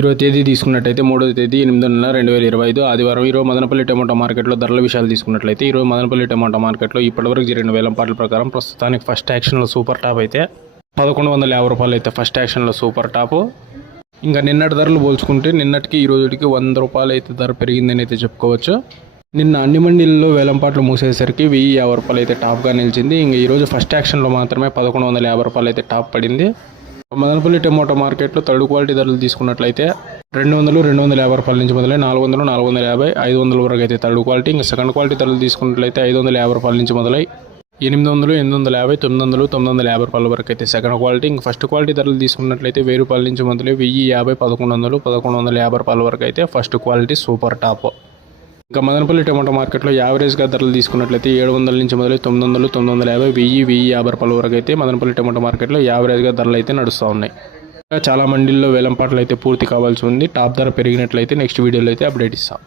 ఇరవై తేదీ తీసుకున్నట్టయితే మూడో తేదీ ఎనిమిదో నెల రెండు వేల ఇరవై ఐదు ఆదివారం ఈరోజు మదనపల్లి టమాటో మార్కెట్లో ధరల విషయాలు తీసుకున్నట్లయితే ఈరోజు మదనపల్లి టమాటా మార్కెట్లో ఇప్పటివరకు జరిగిన వేలంపాట్ల ప్రకారం ప్రస్తుతానికి ఫస్ట్ యాక్షన్లో సూపర్ టాప్ అయితే పదకొండు వందల యాభై రూపాయలు అయితే ఫస్ట్ యాక్షన్లో సూపర్ టాప్. ఇంకా నిన్నటి ధరలు పోల్చుకుంటే నిన్నటికి ఈ రోజుకి వంద రూపాయలు అయితే ధర పెరిగిందని అయితే చెప్పుకోవచ్చు. నిన్న అన్ని మండీల్లో వేలంపాట్లు మూసేసరికి వెయ్యి యాభై రూపాయలు అయితే టాప్గా నిలిచింది. ఇంకా ఈరోజు ఫస్ట్ యాక్షన్లో మాత్రమే పదకొండు వందల యాభై రూపాయలు అయితే టాప్ పడింది. మదనపల్లి టమోటా మార్కెట్లో థర్డ్ క్వాలిటీ ధరలు తీసుకున్నట్లయితే రెండు వందలు రెండు వందల యాభై రూపాయల నుంచి మొదలై నాలుగు వందలు నాలుగు వందల యాభై ఐదు వందల వరకు అయితే థర్డ్ క్వాలిటీ ఇంకా సెకండ్ క్వాలిటీ ధరలు తీసుకున్నట్లయితే ఐదు వందల యాభై రూపాయల నుంచి మొదలై ఎనిమిది వందలు ఎనిమిది వందల యాభై తొమ్మిది వందలు తొమ్మిది వందల యాభై రూపాయల వరకు అయితే సెకండ్ క్వాలిటీ ఇంకా ఫస్ట్ క్వాలిటీ ధరలు తీసుకున్నట్లయితే వెయ్యి రూపాయల నుంచి మొదలై వెయ్యి యాభై పదకొండు వందలు పదకొండు వందల యాభై రూపాయల వరకు అయితే ఫస్ట్ క్వాలిటీ సూపర్ టాప్. ఇంకా మదనపల్లి టమాటో మార్కెట్లో యావరేజ్గా ధరలు తీసుకున్నట్లయితే ఏడు వందల నుంచి మొదలై తొమ్మిది వందలు తొమ్మిది వందల యాభై వెయ్యి వెయ్యి యాభై రూపాయల వరకు అయితే మదనపల్లి టమాటో మార్కెట్లో యావరేజ్గా ధరలు అయితే నడుస్తూ ఉన్నాయి. ఇంకా చాలా మండీల్లో వేలంపాట్లు అయితే పూర్తి కావాల్సి ఉంది. టాప్ ధర పెరిగినట్లయితే నెక్స్ట్ వీడియోలో అయితే అప్డేట్ ఇస్తాం.